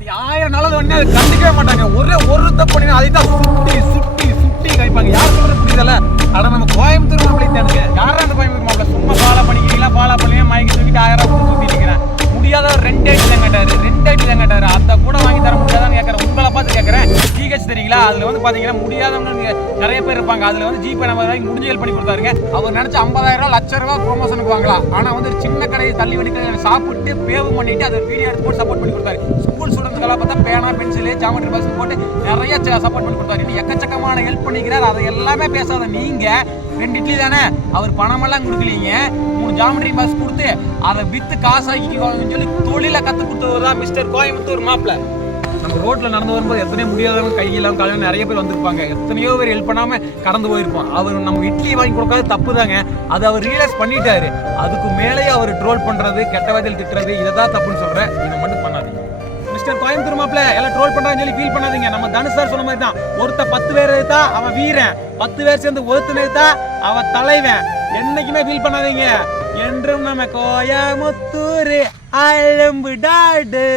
நீ 1000 நல்லது பண்ணி அதை கண்டுக்கவே மாட்டாங்க. ஒரு தப்பு பண்ணி அதை தான் சுட்டி கைப்பாங்க. யார் சொல்றது புரியுதல்ல? ஆனா நம்ம கோயம்புத்தூர் மாப்பிள்ளை தானுங்க. யாரா அந்த கோயம்புத்தூர் மாப்பிள்ளை? சும்மா பாலா பண்ணிக்கிறீங்களா, பாலா பண்ணியே மயக்கி தூக்கிட்டு 1000 ரூபாய் சுத்தி நிற்கிறேன். முடியாத 2 ஐடி தான் கேட்டாரு. அதை கூட வாங்கி தர முடியாதான்னு கேட்கறேன். உங்களை பார்த்து கேட்கறேன். ஜிஹெச் தெரியுங்களா? அதுல வந்து பாத்தீங்கன்னா முடியாதவங்க நிறைய பேர் இருப்பாங்க. அதுல வந்து ஜிபே நம்பர் வாங்கி முடிஞ்சு ஹெல்ப் பண்ணி கொடுத்தாருங்க. அவர் நினைச்ச 50,000 லட்சம் ரூபாய் ப்ரொமோஷனுக்கு வாங்கலாம். ஆனா வந்து சின்ன கடையை தள்ளி வலிக்க சாப்பிட்டு பேவு பண்ணிட்டு அதை வீடியோ எடுத்து போட்டு சப்போர்ட் பண்ணி கொடுத்தாரு. ஸ்கூல் ஸ்டூடெண்ட்ஸ்க்கெல்லாம் பார்த்தா பேனா, பென்சில், ஜாமெட்ரி பாக்ஸ் போட்டு நிறைய சப்போர்ட் பண்ணி கொடுத்தாரு. இன்னும் எக்கச்சக்கமான ஹெல்ப் பண்ணிக்கிறார். அதை எல்லாமே பேசாத நீங்க 2 இட்லி தானே, அவர் பணமெல்லாம் கொடுக்கலீங்க. 3 ஜாமெட்ரி பாக்ஸ் கொடுத்து அதை வித்து காசாக்கிக்குவாங்கன்னு சொல்லி தொழிலை கற்றுக் கொடுத்தவர் தான் மிஸ்டர் கோயம்புத்தூர் மாப்பிள்ளை. நம்ம ரோட்ல நடந்து வரும்போது எத்தனையோ முடியாதவங்க கையெல்லாம் காலையில் நிறைய பேர் வந்திருப்பாங்க. எத்தனையோ பேர் ஹெல்ப் பண்ணாம கடந்து போயிருப்போம். அவர் நம்ம இட்லி வாங்கி கொடுக்காத தப்பு தாங்க. அதை அவர் ரியலைஸ் பண்ணிட்டாரு. அதுக்கு மேலேயே அவர் ட்ரோல் பண்றது, கெட்ட வார்த்தையில் திட்டுறது, இதை தான் தப்புன்னு சொல்றேன். இதை மட்டும் பண்ணாதீங்க. மிஸ்டர் கோயம்புத்தூர் மாப்பிள்ளை எல்லாம் ட்ரோல் பண்றான்னு சொல்லி ஃபீல் பண்ணாதீங்க. நம்ம தனுஷ் சார் சொன்ன மாதிரி தான், ஒருத்த 10 பேர் எடுத்தா அவன் வீரன், 10 பேர் சேர்ந்து ஒருத்தனை எடுத்தா அவன் தலைவன். என்னைக்குமே ஃபீல் பண்ணாதீங்க. என்றும் நம்ம கோயமுத்தூர் அலம்பு டாடு.